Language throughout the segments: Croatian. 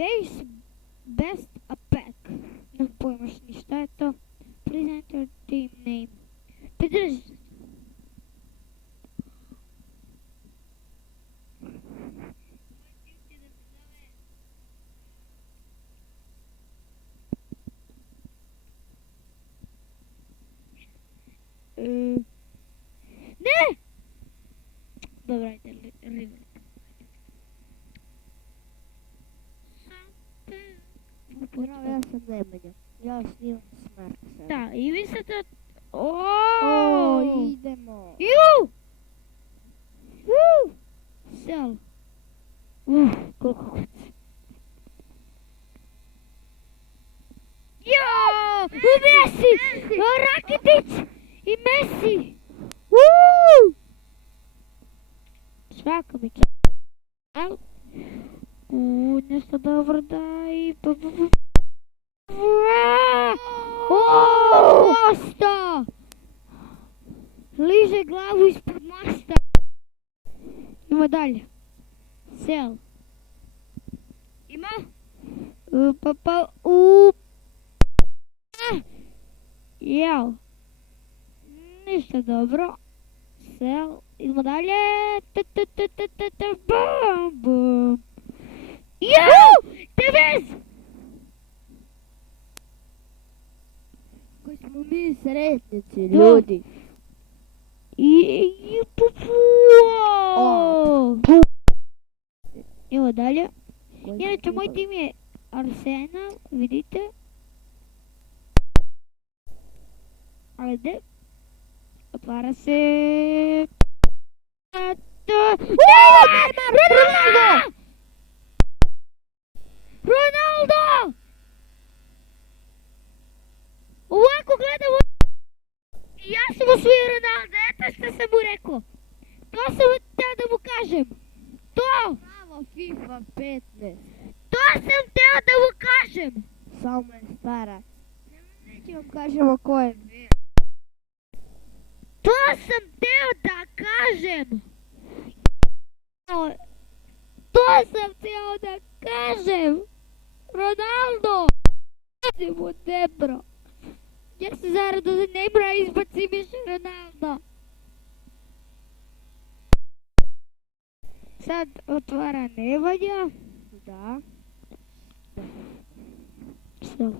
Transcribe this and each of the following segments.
Today's best a pack. Não pojmaš ni šta je to. Presenter team name. Pridrži. Ne! Dobra, ajde, River. Bravo, ja sam Nemanja. Ja snimam Smart sad. Da, i vi ste to... Idemo. Ju! Sel. Koliko kuci. Jo! U Messi! Rakitic! I Messi! Svaka mi čao. Nešto dobro daj. Mosta! Liže glavu ispod mosta. Ima dalje. Sel. Ima? Jel. Ništa dobro. Sel. Idemo dalje. Bum, bum. Jau! Tevez! Koji smo mi sretnici, ljudi. I Evo dalje. Inače, moj tim je Arsenal, vidite. Ajde. Otvara se. Ronaldo! Ronaldo! Ovako gledam. Ja sam osvojio Ronaldo, eto što sam mu rekao. To sam htio da mu kažem. To! Bravo, FIFA 15. To sam htio da mu kažem. Samo je stara. Neće vam kažemo ko je. To sam htio da kažem. To sam htio da kažem. Ronaldo! Idemo debro. Ja se zarado za Neymara izbacim više Ronaldo. Sad otvara Nemanja. Da. Što?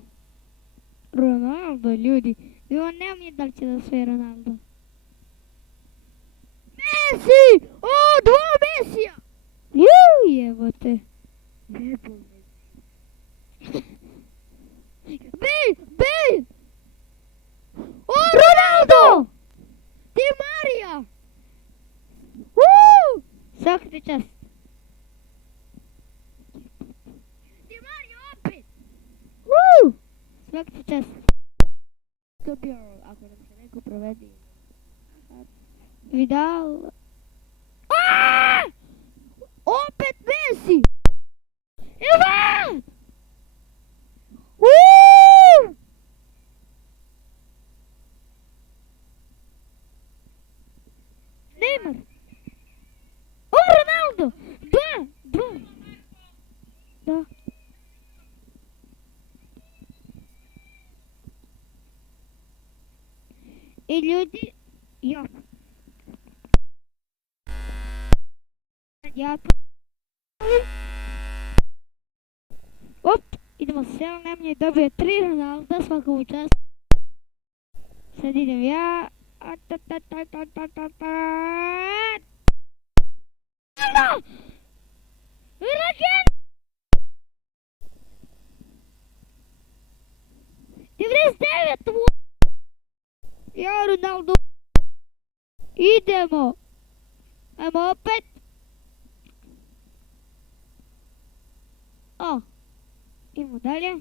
Ronaldo, ljudi. On ne umije da li će da sve Ronaldo. Messi! O, dva Messija! Ju, jebote. Bale! O, Ronaldo! Di Maria! Svaka ti čast. Di Maria opet! Svaka ti čast. To bio, ako nam se neko provedi. Vidal. Opet Messi! Ivan! Neymar. O, Ronaldo! Dva. Da. I ljudi, idemo sel, Nemanja dobije 3 Ronalda, svaka mu čast. Sad idem ja. Ronaldo! Raken! 99! Ja, Ronaldo! Idemo! Ajmo opet! Idemo dalje.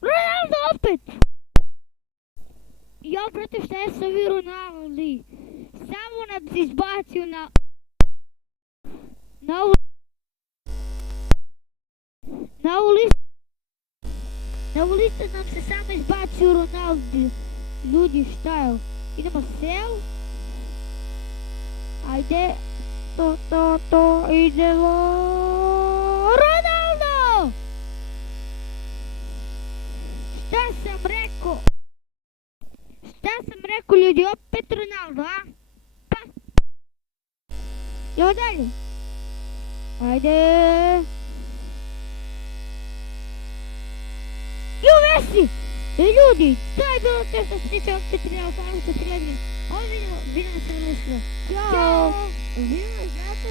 Ronaldo opet! Ja, brate, šta je sa vi Ronaldi? Samo nam se izbacio na ovu listu nam se samo izbacio Ronaldi. Ljudi, šta je? Idemo sel. Ajde. idemo. Ronaldo! Šta sam rekao? Šta sam rekao ljudi, opet Ronaldo, a? Pa. Idemo dalje. Ajde. Messi! Ljudi, to je bilo sve što se tiče ovog tutoriala, hvala što ste gledali. Ovo vidimo se u nastavku. Ćao! Vidimo, zato